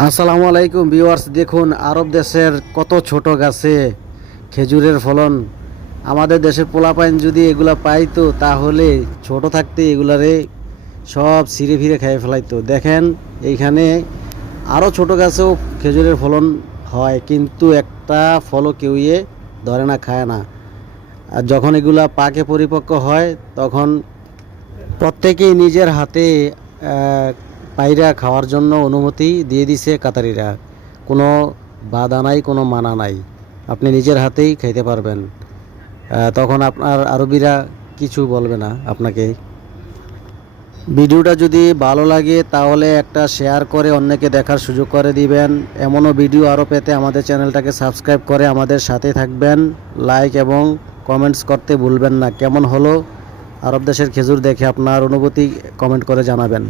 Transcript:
আসসালামু আলাইকুম ভিউয়ার্স, দেখুন আরব দেশের কত ছোট গাছে খেজুরের ফলন। আমাদের দেশের পোলাপাইন যদি এগুলা পাইতো তাহলে ছোট থাকতে এগুলারে সব ছিঁড়ে ফিরে খেয়ে ফেলাইতো। দেখেন এইখানে আরও ছোট গাছেও খেজুরের ফলন হয়, কিন্তু একটা ফলও কেউই ধরে না, খায় না। আর যখন এগুলা পাকে পরিপক্ক হয় তখন প্রত্যেকেই নিজের হাতে পায়রা খাওয়ার জন্য অনুমতি দিয়ে দিছে কাতারিরা। কোনো বাধা নাই, কোনো মানা নাই, আপনি নিজের হাতেই খাইতে পারবেন। তখন আপনার আরবিরা কিছু বলবে না আপনাকে। ভিডিওটা যদি ভালো লাগে তাহলে একটা শেয়ার করে অন্যকে দেখার সুযোগ করে দিবেন। এমনও ভিডিও আরও পেতে আমাদের চ্যানেলটাকে সাবস্ক্রাইব করে আমাদের সাথে থাকবেন। লাইক এবং কমেন্টস করতে ভুলবেন না। কেমন হলো আরব দেশের খেজুর দেখে আপনার অনুভূতি কমেন্ট করে জানাবেন।